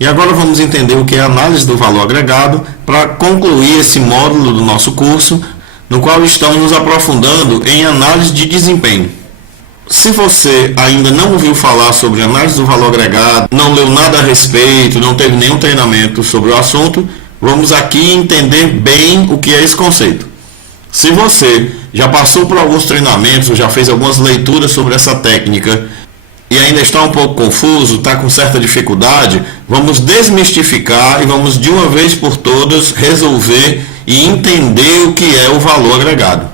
E agora vamos entender o que é análise do valor agregado para concluir esse módulo do nosso curso, no qual estamos nos aprofundando em análise de desempenho. Se você ainda não ouviu falar sobre análise do valor agregado, não leu nada a respeito, não teve nenhum treinamento sobre o assunto, vamos aqui entender bem o que é esse conceito. Se você já passou por alguns treinamentos, ou já fez algumas leituras sobre essa técnica e ainda está um pouco confuso, está com certa dificuldade, vamos desmistificar e vamos de uma vez por todas resolver e entender o que é o valor agregado.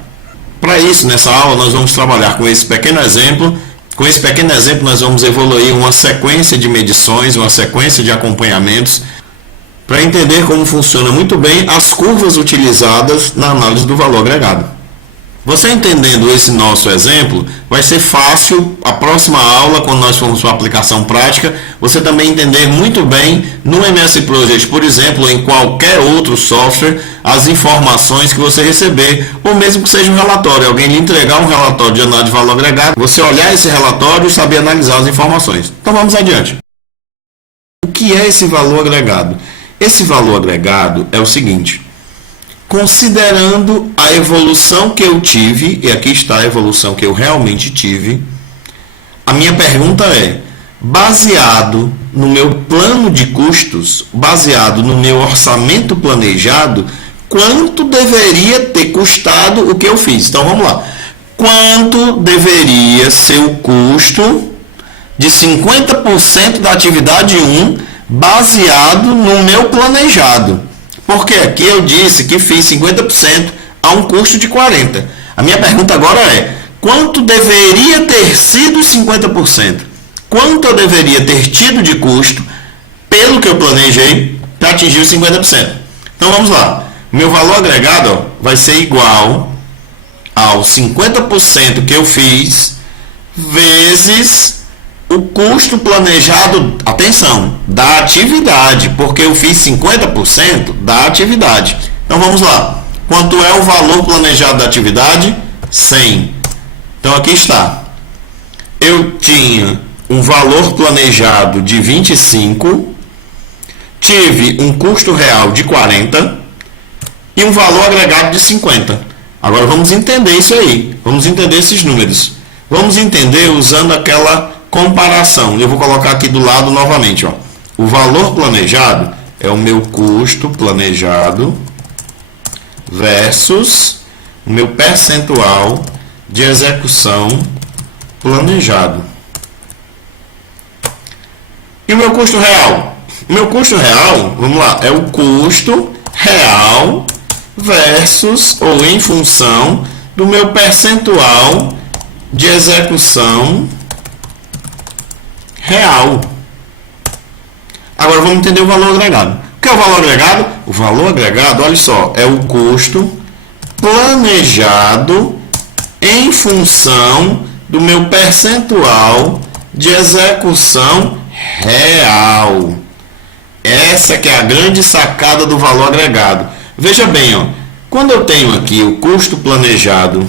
Para isso, nessa aula, nós vamos trabalhar com esse pequeno exemplo. Com esse pequeno exemplo, nós vamos evoluir uma sequência de medições, uma sequência de acompanhamentos, para entender como funciona muito bem as curvas utilizadas na análise do valor agregado. Você entendendo esse nosso exemplo, vai ser fácil a próxima aula, quando nós formos para a aplicação prática, você também entender muito bem no MS Project, por exemplo, em qualquer outro software, as informações que você receber, ou mesmo que seja um relatório, alguém lhe entregar um relatório de análise de valor agregado, você olhar esse relatório e saber analisar as informações. Então vamos adiante. O que é esse valor agregado? Esse valor agregado é o seguinte: considerando a evolução que eu tive, e aqui está a evolução que eu realmente tive, a minha pergunta é, baseado no meu plano de custos, baseado no meu orçamento planejado, quanto deveria ter custado o que eu fiz? Então vamos lá. Quanto deveria ser o custo de 50% da atividade 1 baseado no meu planejado? Porque aqui eu disse que fiz 50% a um custo de 40%. A minha pergunta agora é, quanto deveria ter sido 50%? Quanto eu deveria ter tido de custo, pelo que eu planejei, para atingir os 50%? Então vamos lá. Meu valor agregado vai ser igual aos 50% que eu fiz, vezes o custo planejado, atenção, da atividade, porque eu fiz 50% da atividade. Então vamos lá. Quanto é o valor planejado da atividade? 100. Então aqui está. Eu tinha um valor planejado de 25, tive um custo real de 40 e um valor agregado de 50. Agora vamos entender isso aí. Vamos entender esses números. Vamos entender usando aquela comparação. Eu vou colocar aqui do lado novamente. Ó. O valor planejado é o meu custo planejado versus o meu percentual de execução planejado. E o meu custo real? O meu custo real, vamos lá, é o custo real versus ou em função do meu percentual de execução real. Agora vamos entender o valor agregado. O que é o valor agregado? O valor agregado, olha só, é o custo planejado em função do meu percentual de execução real. Essa que é a grande sacada do valor agregado. Veja bem, ó, quando eu tenho aqui o custo planejado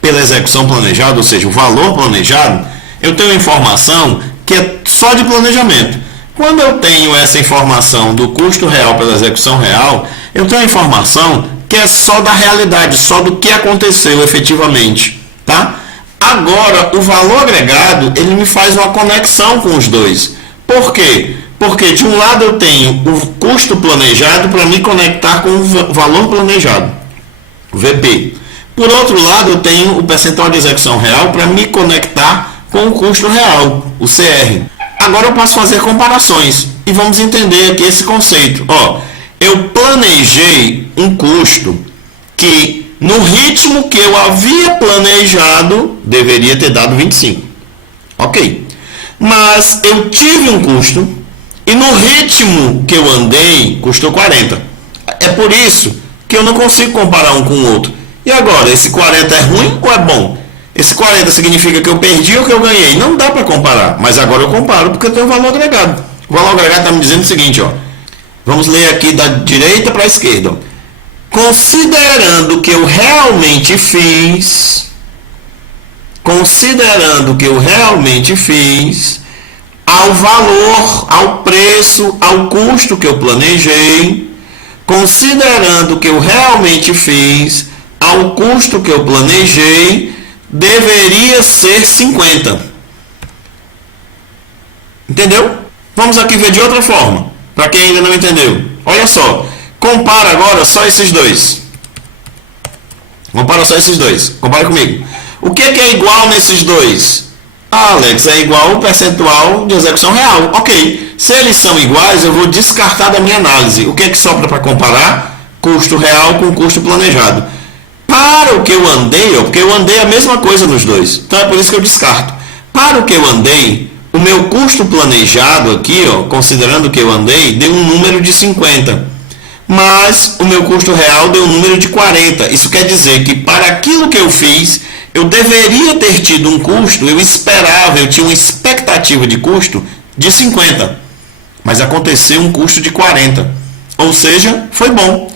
pela execução planejada, ou seja, o valor planejado, eu tenho informação que é só de planejamento. Quando eu tenho essa informação do custo real pela execução real, eu tenho a informação que é só da realidade, só do que aconteceu efetivamente, tá? Agora, o valor agregado, ele me faz uma conexão com os dois. Por quê? Porque de um lado eu tenho o custo planejado para me conectar com o valor planejado, o VP. Por outro lado, eu tenho o percentual de execução real para me conectar com o custo real, o CR. Agora eu posso fazer comparações e vamos entender aqui esse conceito. Ó, eu planejei um custo que no ritmo que eu havia planejado deveria ter dado 25. Ok. Mas eu tive um custo e no ritmo que eu andei custou 40. É por isso que eu não consigo comparar um com o outro. E agora, esse 40 é ruim ou é bom? Esse 40 significa que eu perdi ou que eu ganhei? Não dá para comparar, mas agora eu comparo porque eu tenho um valor agregado. O valor agregado está me dizendo o seguinte, ó. Vamos ler aqui da direita para a esquerda. Ó. Considerando que eu realmente fiz, ao valor, ao preço, ao custo que eu planejei, considerando o que eu realmente fiz, ao custo que eu planejei, deveria ser 50. Entendeu? Vamos aqui ver de outra forma, para quem ainda não entendeu. Olha só, compara agora só esses dois. Compara comigo. O que é igual nesses dois? Ah, Alex, é igual o percentual de execução real. Ok. Se eles são iguais, eu vou descartar da minha análise. O que sobra para comparar? Custo real com custo planejado. Para o que eu andei, porque eu andei a mesma coisa nos dois. Então é por isso que eu descarto. Para o que eu andei, o meu custo planejado aqui, considerando que eu andei, deu um número de 50. Mas o meu custo real deu um número de 40. Isso quer dizer que para aquilo que eu fiz, eu deveria ter tido um custo, eu tinha uma expectativa de custo de 50. Mas aconteceu um custo de 40. Ou seja, foi bom.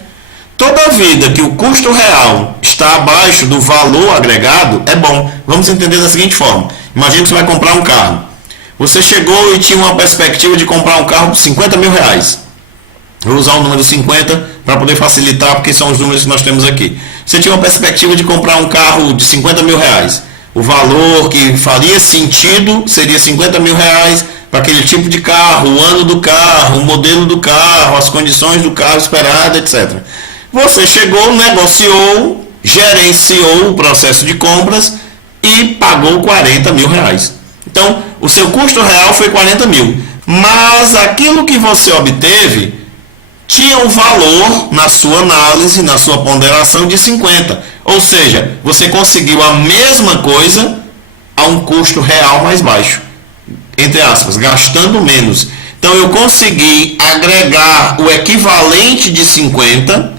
Toda vida que o custo real está abaixo do valor agregado, é bom. Vamos entender da seguinte forma. Imagina que você vai comprar um carro. Você chegou e tinha uma perspectiva de comprar um carro de 50 mil reais. Vou usar o número 50 para poder facilitar, porque são os números que nós temos aqui. Você tinha uma perspectiva de comprar um carro de 50 mil reais. O valor que faria sentido seria 50 mil reais para aquele tipo de carro, o ano do carro, o modelo do carro, as condições do carro esperado, etc. Você chegou, negociou, gerenciou o processo de compras e pagou 40 mil reais. Então, o seu custo real foi 40 mil. Mas aquilo que você obteve tinha um valor na sua análise, na sua ponderação de 50. Ou seja, você conseguiu a mesma coisa a um custo real mais baixo. Entre aspas, gastando menos. Então eu consegui agregar o equivalente de 50,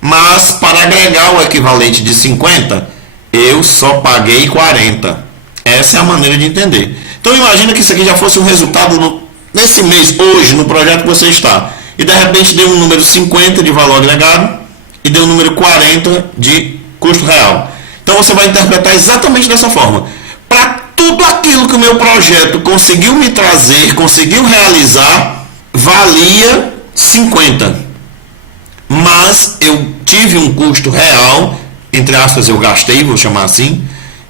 mas para agregar o equivalente de 50, eu só paguei 40. Essa é a maneira de entender. Então imagina que isso aqui já fosse um resultado nesse mês, hoje, no projeto que você está. E de repente deu um número 50 de valor agregado e deu um número 40 de custo real. Então você vai interpretar exatamente dessa forma. Para tudo aquilo que o meu projeto conseguiu me trazer, conseguiu realizar, valia 50. Mas eu tive um custo real, entre aspas eu gastei, vou chamar assim,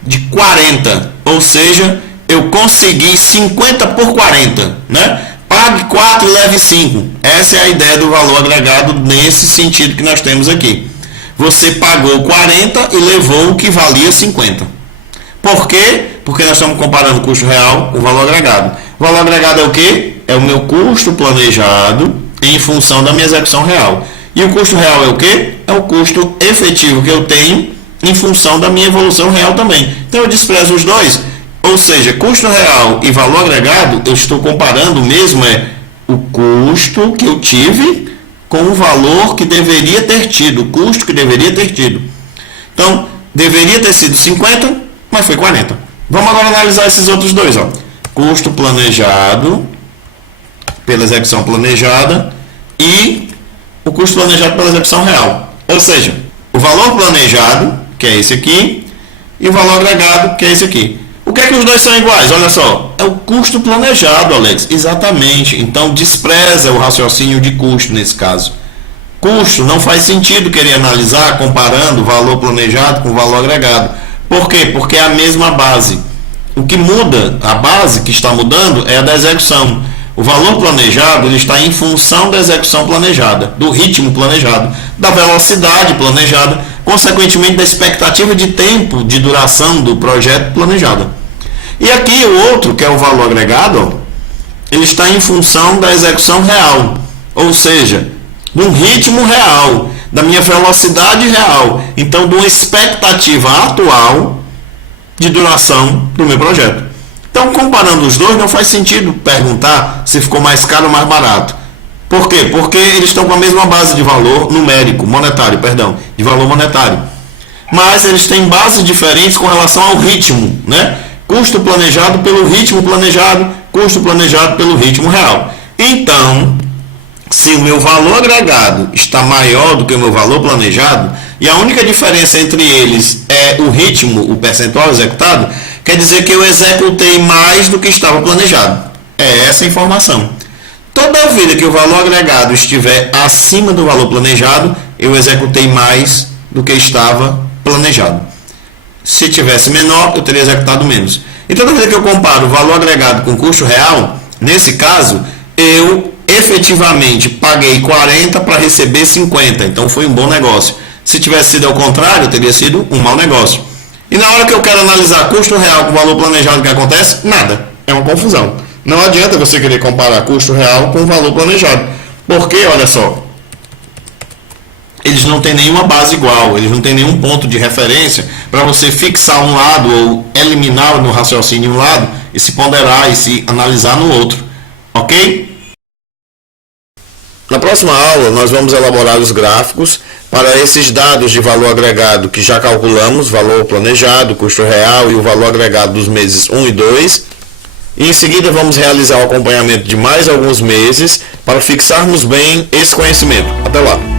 de 40. Ou seja, eu consegui 50 por 40, né? Pague 4 e leve 5. Essa é a ideia do valor agregado nesse sentido que nós temos aqui. Você pagou 40 e levou o que valia 50. Por quê? Porque nós estamos comparando o custo real com o valor agregado. O valor agregado é o quê? É o meu custo planejado em função da minha execução real. E o custo real é o quê? É o custo efetivo que eu tenho em função da minha evolução real também. Então eu desprezo os dois. Ou seja, custo real e valor agregado, eu estou comparando mesmo o custo que eu tive com o valor que deveria ter tido, o custo que deveria ter tido. Então, deveria ter sido 50, mas foi 40. Vamos agora analisar esses outros dois. Custo planejado pela execução planejada e o custo planejado pela execução real. Ou seja, o valor planejado, que é esse aqui, e o valor agregado, que é esse aqui. O que é que os dois são iguais? Olha só, é o custo planejado, Alex. Exatamente. Então, despreza o raciocínio de custo nesse caso. Custo não faz sentido querer analisar comparando o valor planejado com o valor agregado. Por quê? Porque é a mesma base. O que muda, a base que está mudando é a da execução. O valor planejado ele está em função da execução planejada, do ritmo planejado, da velocidade planejada, consequentemente da expectativa de tempo de duração do projeto planejado. E aqui o outro, que é o valor agregado, ele está em função da execução real, ou seja, de um ritmo real, da minha velocidade real, então de uma expectativa atual de duração do meu projeto. Então, comparando os dois, não faz sentido perguntar se ficou mais caro ou mais barato. Por quê? Porque eles estão com a mesma base de valor numérico, monetário, perdão, de valor monetário. Mas eles têm bases diferentes com relação ao ritmo, né? Custo planejado pelo ritmo planejado, custo planejado pelo ritmo real. Então, se o meu valor agregado está maior do que o meu valor planejado, e a única diferença entre eles é o ritmo, o percentual executado, quer dizer que eu executei mais do que estava planejado. É essa a informação. Toda vida que o valor agregado estiver acima do valor planejado, eu executei mais do que estava planejado. Se tivesse menor, eu teria executado menos. E toda vez que eu comparo o valor agregado com o custo real, nesse caso, eu efetivamente paguei 40 para receber 50. Então foi um bom negócio. Se tivesse sido ao contrário, teria sido um mau negócio. E na hora que eu quero analisar custo real com o valor planejado, o que acontece? Nada. É uma confusão. Não adianta você querer comparar custo real com o valor planejado. Porque, olha só, eles não têm nenhuma base igual, eles não têm nenhum ponto de referência para você fixar um lado ou eliminar no raciocínio um lado e se ponderar e se analisar no outro. Ok? Na próxima aula, nós vamos elaborar os gráficos para esses dados de valor agregado que já calculamos, valor planejado, custo real e o valor agregado dos meses 1 e 2. E em seguida vamos realizar o acompanhamento de mais alguns meses para fixarmos bem esse conhecimento. Até lá!